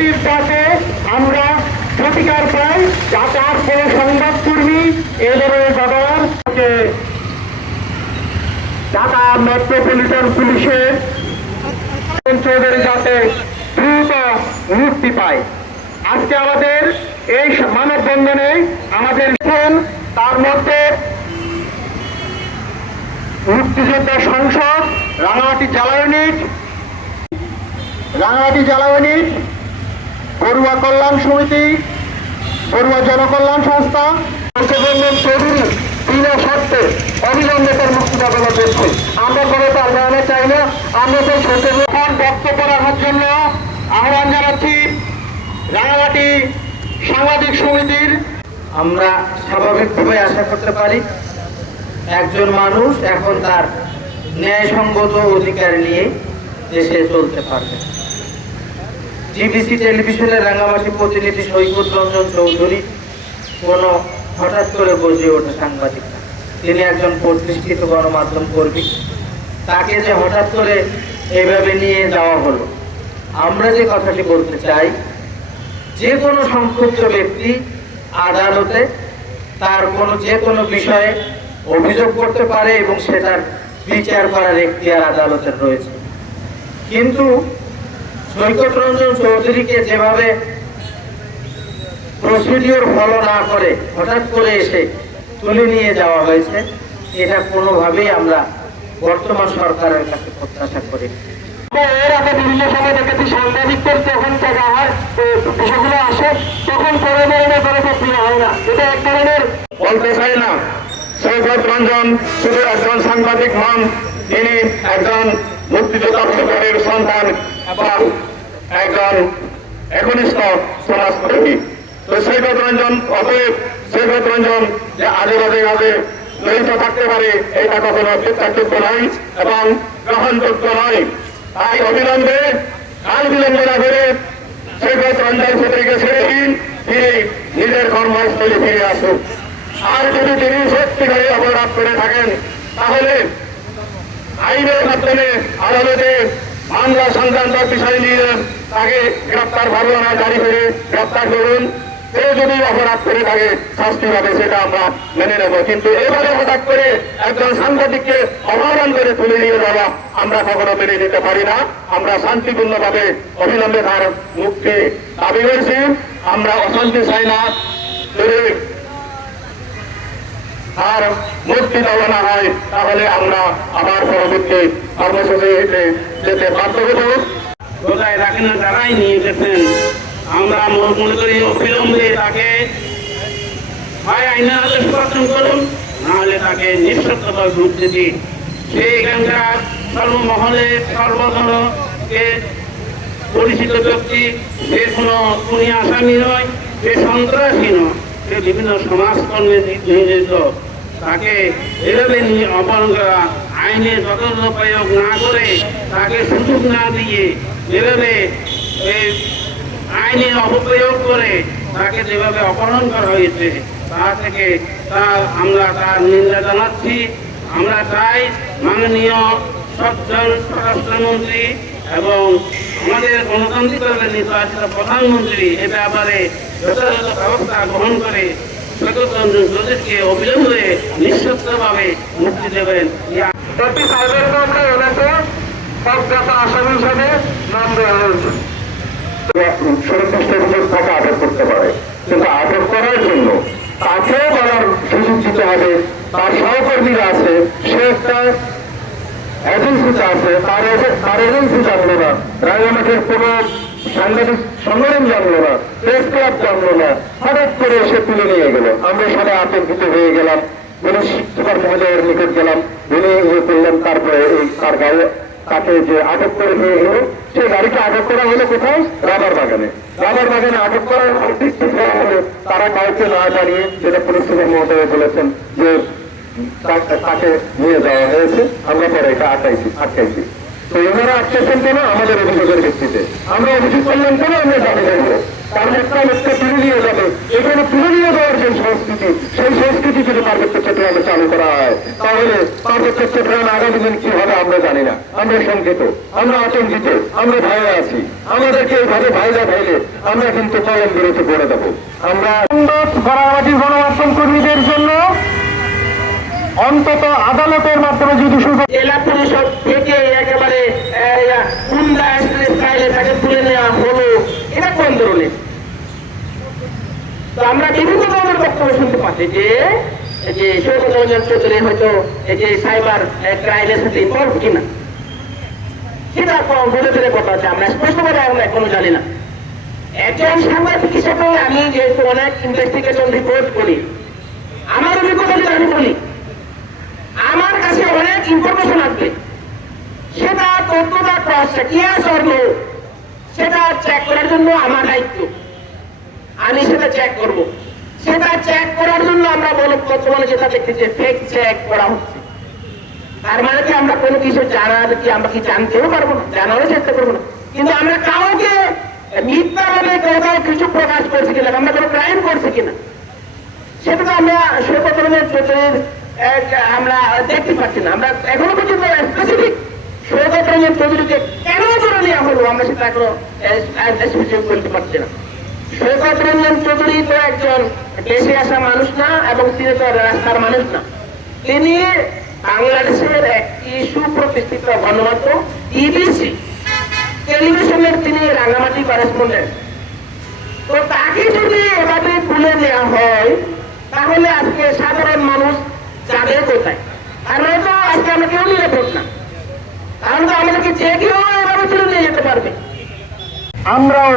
মুক্তির পথে আমরা প্রতিকার পাই, যাতে আর কোনো সংবাদকর্মী এবারে গভর্নরকে ঢাকা মেট্রোপলিটন পুলিশের চৌধুরী যাতে দ্রুত মুক্তি পায়। আজকে আমাদের এই মানববন্ধনে আমাদের তার মধ্যে মুক্তিযোদ্ধা সংসদ, রাঙামাটি জেলা ইউনিট, বড়ুয়া কল্যাণ সমিতি, বড়ুয়া জনকল্যাণ সংস্থা চৌধুরী বিনা শর্তে অবিলম্বে তার মুক্তি দাবি করছে। আমরা কোনো তার জানাতে চাই না। আমরা সেই সচেতন বক্তব্য রাখার জন্য আহ্বান জানাচ্ছি রাঙামাটি সাংবাদিক সমিতির। আমরা স্বাভাবিকভাবে আশা করতে পারি একজন মানুষ এখন তার ন্যায়সঙ্গত অধিকার নিয়ে দেশে চলতে পারবে। জিবিসি টেলিভিশনের রাঙামাটি প্রতিনিধি সৈকত রঞ্জন চৌধুরী কোনো হঠাৎ করে গজে ওঠে সাংবাদিক না, তিনি একজন প্রতিষ্ঠিত গণমাধ্যম কর্মী। তাকে যে হঠাৎ করে এইভাবে নিয়ে যাওয়া হলো, আমরা যে কথাটি বলতে চাই, যে কোনো সংক্ষুব্ধ ব্যক্তি আদালতে তার যে কোনো বিষয়ে অভিযোগ করতে পারে এবং সেটার বিচার করার এখতিয়ার আদালতের রয়েছে। কিন্তু সৈকত রঞ্জন চৌধুরীকে যেভাবে প্রসিডিওর ফলো না করে হঠাৎ করে এসে তুলে নিয়ে যাওয়া হয়েছে, এটা কোনোভাবেই আমরা বর্তমান সরকারের কাছে প্রত্যাশা করি। এর আগে বিভিন্ন সময় দেখেছি সাংবাদিকদের যখন টাকা হয় বিষয়গুলো আসে তখন করে প্রক্রিয়া হয় না। এটা এক ধরনের বলতে চাই না সৈকত রঞ্জন শুধু একজন সাংবাদিক নন, তিনি একজন মুক্তিযোদ্ধা পরিবারের সন্তান এবং একজন একনিষ্ঠ সমাজকর্মী। তো সৈকত রঞ্জন যে আজে বাজে কাজে জড়িত থাকতে পারে, এটা কখনো চিন্তাযোগ্য নয় এবং গ্রহণযোগ্য নয়। তাই কাল বিলম্বে না করে সৈকত রঞ্জন চৌধুরীকে ছেড়ে দিন, তিনি নিজের কর্মস্থলে ফিরে আসুন। আর যদি তিনি সত্যিকারে অপরাধ করে থাকেন, তাহলে আইনের মাধ্যমে আদালতে মামলা সংক্রান্ত বিষয় নিয়ে তাকে গ্রেপ্তার পরোয়ানা জারি করে গ্রেপ্তার করুন। সে যদি অপরাধ করে থাকে শাস্তি পাবে, সেটা আমরা মেনে নেব। কিন্তু এবারে হঠাৎ করে একজন সাংবাদিককে অপহরণ করে তুলে নিয়ে যাওয়া আমরা কখনো মেনে নিতে পারি না। আমরা শান্তিপূর্ণভাবে অবিলম্বে তার মুক্তি দাবি করছি। আমরা অশান্তি চাই না। যদি আর মুক্তি দেওয়া না হয়, তাহলে আমরা আবার পরবর্তী কর্মসূচিতে যেতে বাধ্য হব। কোথায় রাখেন না, তারাই নিয়ে গেছেন। আমরা মনে করি অবিলম্বে তাকে হয় আইনের হাতে সুপারশন করুন, নাহলে তাকে নিঃশর্তভাবে মুক্তি দিন। সে এখানকার সর্বমহলে সর্বজনকে পরিচিত ব্যক্তি, সে কোনো খুনি আসামি নয়, সে সন্ত্রাসী নয়, সে বিভিন্ন সমাজকর্মে নিয়োজিত। তাকে এভাবে অপহরণ করা, আইনের যথাযথ প্রয়োগ না করে, তাকে সুযোগ না দিয়ে যেভাবে আইনের অপপ্রয়োগ করে তাকে যেভাবে অপহরণ করা হয়েছে, তা থেকে আমরা তার নিন্দা জানাচ্ছি। আমরা চাই মাননীয় সজ্জন স্বরাষ্ট্রমন্ত্রী এবং আমাদের গণতান্ত্রিকভাবে নির্বাচিত প্রধানমন্ত্রী এ ব্যাপারে যথাযথ ব্যবস্থা গ্রহণ করে সৈকত রঞ্জন চৌধুরীকে অবিলম্বে নিঃশর্তভাবে মুক্তি দেবেন। আসামি হিসাবে নাম দেওয়া হয়েছে। তাকে আটক করতে পারে, কিন্তু আটক করার জন্য তাকেও বলার সুযোগ দিতে হবে। তার সহকর্মীরা আছে, সে একটা এজেন্সিতে আছে, তার এজেন্সি জানলো না, রাঙামাটির কোন সাংবাদিক সম্মেলন জানলো না, প্রেস ক্লাব জানলো না, হঠাৎ করে এসে তুলে নিয়ে গেল। আমরা সবাই আতঙ্কিত হয়ে গেলাম, পুলিশ সুপার মহোদয়ের নিকট গেলাম, উনি ইয়ে করলেন। তারপরে তার গায়ে তাকে যে আটক করে নিয়ে গেল, সেই গাড়িটা আটক করা হলো কোথায়? রাবার বাগানে আটক করার তারা কাউকে না জানিয়ে, যেটা পুলিশ সুপার মহোদয় বলেছেন যে তাকে নিয়ে যাওয়া হয়েছে, আমরা পরে এটা আটকাইছি। তো এনারা আটকেছেন কেন? আমাদের অভিযোগের ভিত্তিতে। আমরা অভিযোগ করলাম কেন? আমরা জানি জানবো। কারণ একটা লোককে তুলে নিয়ে যাবে, এখানে তুলে নিয়ে যাওয়ার যে সংস্কৃতি, সেই সংস্কৃতি যদি পার্বত্য চট্টগ্রামে চালু করা হয়, তাহলে পার্বত্য চট্টগ্রামে আগামী দিন কি হবে আমরা জানি না। আমরা শঙ্কিত, আমরা আতঙ্কিত, আমরা ভয়ে আছি। আমাদেরকে এইভাবে ভাইরা ভাইলে আমরা কিন্তু কলম বিরতি করে দেবো। আমরা গণমাধ্যম কর্মীদের জন্য অন্তত আদালতের মাধ্যমে যদি জেলা পরিষদ থেকে একেবারে কুন্দা স্টাইলে তাকে তুলে নেওয়া হলো, এটা কোন ধরনের? তো আমরা বিভিন্ন ধরনের বক্তব্য শুনতে পাচ্ছি যে সৈকত রঞ্জন চৌধুরী হয়তো এই যে সাইবার ক্রাইমের সাথে ইনভলভ কিনা, সেটা বলে দিলে কথা আছে। আমরা স্পষ্টভাবে আমরা এখনো জানি না। একজন সাংবাদিক হিসেবে আমি যেহেতু অনেক ইনভেস্টিগেশন রিপোর্ট করি, আমার অভিজ্ঞতা যদি আমি বলি, আমার কাছে অনেক ইনফরমেশন আসবে, সেটা তথ্যটা ক্রস চেক সেটা চেক করার জন্য আমার দায়িত্ব। আমি সেটা চেক করব। সেটা চেক করার জন্য আমরা বর্তমানে যেটা দেখতেছি ফেক চেক করা হচ্ছে। তার মানে কি আমরা কোনো কিছু জানার কি আমরা কি জানতেও পারবো না, জানারও চেষ্টা করবো না। কিন্তু আমরা কাউকে মিথ্যাভাবে কোথাও কিছু প্রকাশ করছি কিনা, আমরা কোনো ক্রাইম করছি কিনা, সেটা তো আমরা সৈকত রঞ্জন চৌধুরীর আমরা দেখতে পাচ্ছি না। আমরা এখনো পর্যন্ত স্পেসিফিক সৈকত রঞ্জন চৌধুরীকে কেন ধরে নেওয়া হলো আমরা সেটা এখনো স্পেসিফিক বলতে পারছি না। সৈকত রঞ্জন চৌধুরী তো একজন দেশে আসা মানুষ না, এবং তিনি তো রাস্তার মানুষ না। তিনি বাংলাদেশের একটি সুপ্রতিষ্ঠিত গণমাধ্যম ইবিসি টেলিভিশনের তিনি রাঙ্গামাটি করেসপন্ডেন্ট। তো তাকে যদি এভাবে তুলে নেওয়া হয়, তাহলে আজকে সাধারণ মানুষ যাবে কোথায়? আর নয়তো আজকে আমরা কেউ নিরাপদ না, তাহলে তো আমাদেরকে যে কেউ এভাবে তুলে নিয়ে যেতে পারবে। আমরাও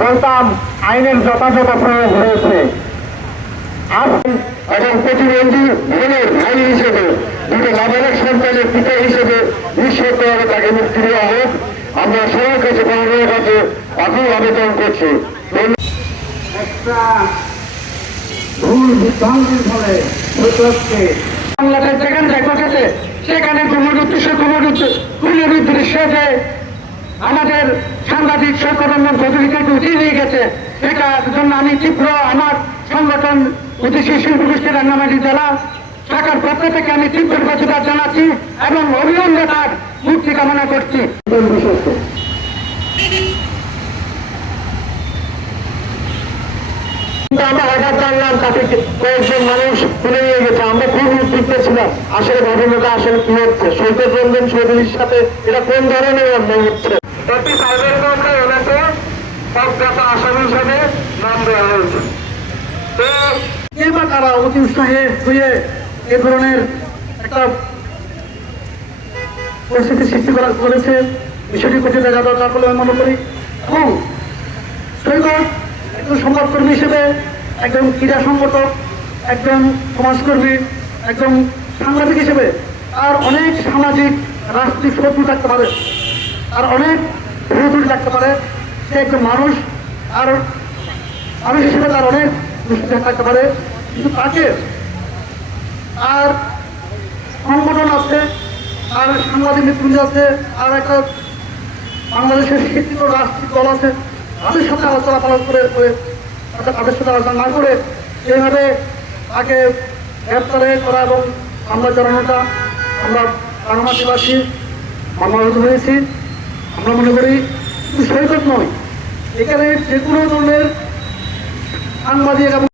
বলতাম আইনের যথাযথ প্রয়োগ হয়েছে। এবং প্রতিবন্ধী বোনের ভাই হিসেবে, দুটো নাবালক সন্তানের পিতা হিসেবে নিঃশর্তভাবে তাকে মুক্তি দেওয়া হোক। আমরা সবার কাছে গণমাধ্যমের কাছে এখন আবেদন করছি। একটা ভুল বিভ্রান্তির ফলে বাংলাদেশ যেখানে ঘটেছে সেখানে খুনের উদ্দেশ্যে যে আমাদের সাংবাদিক সৈকত রঞ্জন চৌধুরীকে উঠিয়ে নিয়ে গেছে, সেটার জন্য আমি তীব্র আমার সংগঠন উদ্দেশ্যে শিল্পী গোষ্ঠী রাঙ্গামাটি জেলা শাখার পক্ষ থেকে আমি তীব্র প্রতিবাদ জানাচ্ছি এবং অবিলম্বে তার মুক্তি কামনা করছি। আমরা হঠাৎ জানলাম তাকে কয়েকজন মানুষ তুলে নিয়ে গেছে। আমরা খুব উদ্বিগ্ন ছিলাম, আসলে ঘটনাটা আসলে কি হচ্ছে, সৈকত রঞ্জন চৌধুরীর সাথে এটা কোন ধরনের অন্যায় হচ্ছে। একটি সাইবার কোর্টে ওনাকে অজ্ঞাত আসামি হিসাবে নাম দেওয়া হয়েছে। তো এবার তারা অতি উৎসাহে হয়ে এ ধরনের একটা পরিস্থিতি সৃষ্টি করেছে, বিষয়টি কঠিন দেখা দরকার বলে আমি মনে করি। এবং সৈকত একজন সংবাদকর্মী হিসেবে, একজন ক্রীড়া সংগঠক, একজন সমাজকর্মী, একজন সাংবাদিক হিসেবে আর অনেক সামাজিক রাজনৈতিক শত্রু থাকতে পারে, আর অনেক বিরোধী থাকতে পারে। সে একজন মানুষ, আর মানুষ হিসেবে তার অনেক দুষ্কৃতি থাকতে পারে, কিন্তু তাকে আর সংগঠন আছে, আর সাংবাদিক নেতৃবৃন্দ আছে, আর একটা বাংলাদেশের শিক্ষিত রাজনৈতিক দল আছে, তাদের সাথে আলোচনা করে তাদের সাথে আলোচনা না করে এইভাবে তাকে গ্রেপ্তারে করা এবং মামলা চালানোটা আমরা রাঙ্গামাটিবাসী মামলাবদ্ধ হয়েছি। আমরা মনে করি শুধু সৈকত নয়, এখানে যে কোনো ধরনের সাংবাদিক এবং